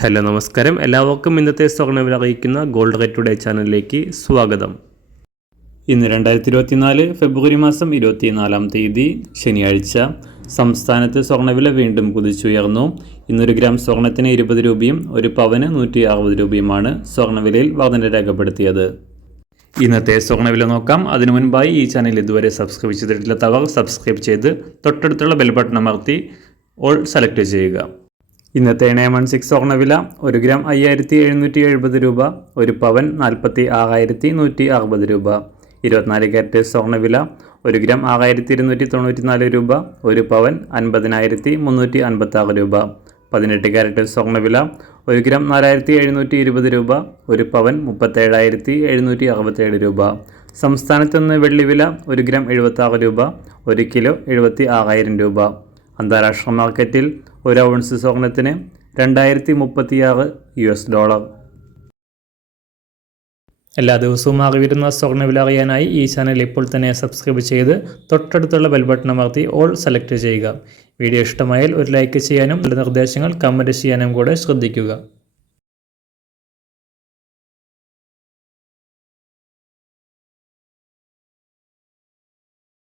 Hello നമസ്കാരം, എല്ലാവർക്കും ഇന്നത്തെ സ്വർണ്ണവില അറിയിക്കുന്ന ഗോൾഡ് റേറ്റ് ടുഡേ ചാനലിലേക്ക് സ്വാഗതം. ഇന്ന് 2024 ഫെബ്രുവരി മാസം 24 തീയതി ശനിയാഴ്ച. സംസ്ഥാനത്ത് സ്വർണ്ണവില വീണ്ടും കുതിച്ചുയർന്നു. ഇന്നൊരു ഗ്രാം സ്വർണ്ണത്തിന് 20 രൂപയും ഒരു പവന് 160 രൂപയുമാണ് സ്വർണ്ണവിലയിൽ വർധന രേഖപ്പെടുത്തിയത്. ഇന്നത്തെ സ്വർണ്ണവില നോക്കാം. അതിനു മുൻപായി ഈ ചാനൽ ഇതുവരെ സബ്സ്ക്രൈബ് ചെയ്തിട്ടില്ലാത്തവർ സബ്സ്ക്രൈബ് ചെയ്ത് തൊട്ടടുത്തുള്ള ബെൽ ബട്ടൺ അമർത്തി ഓൾ സെലക്ട് ചെയ്യുക. ഇന്നത്തെ 916 സ്വർണ്ണവില 1 ഗ്രാം 5770 രൂപ, ഒരു പവൻ 46,160 രൂപ. 24 ക്യാരറ്റ് സ്വർണ്ണവില 1 ഗ്രാം 6294 രൂപ, ഒരു പവൻ 50,356 രൂപ. 18 ക്യാരറ്റ് സ്വർണ്ണവില 1 ഗ്രാം 4720 രൂപ, ഒരു പവൻ 37,767 രൂപ. സംസ്ഥാനത്ത് നിന്ന് വെള്ളിവില 1 ഗ്രാം 76 രൂപ, 1 കിലോ 76,000 രൂപ. അന്താരാഷ്ട്ര മാർക്കറ്റിൽ ഒരു ഔൺസ് സ്വർണത്തിന് $2036. എല്ലാ ദിവസവും അറിവിരുന്ന സ്വർണ്ണവില അറിയാനായി ഈ ചാനൽ ഇപ്പോൾ തന്നെ സബ്സ്ക്രൈബ് ചെയ്ത് തൊട്ടടുത്തുള്ള ബെൽ ബട്ടൺ അമർത്തി ഓൾ സെലക്ട് ചെയ്യുക. വീഡിയോ ഇഷ്ടമായാൽ ഒരു ലൈക്ക് ചെയ്യാനും നല്ല നിർദ്ദേശങ്ങൾ കമൻറ്റ് ചെയ്യാനും കൂടെ ശ്രദ്ധിക്കുക.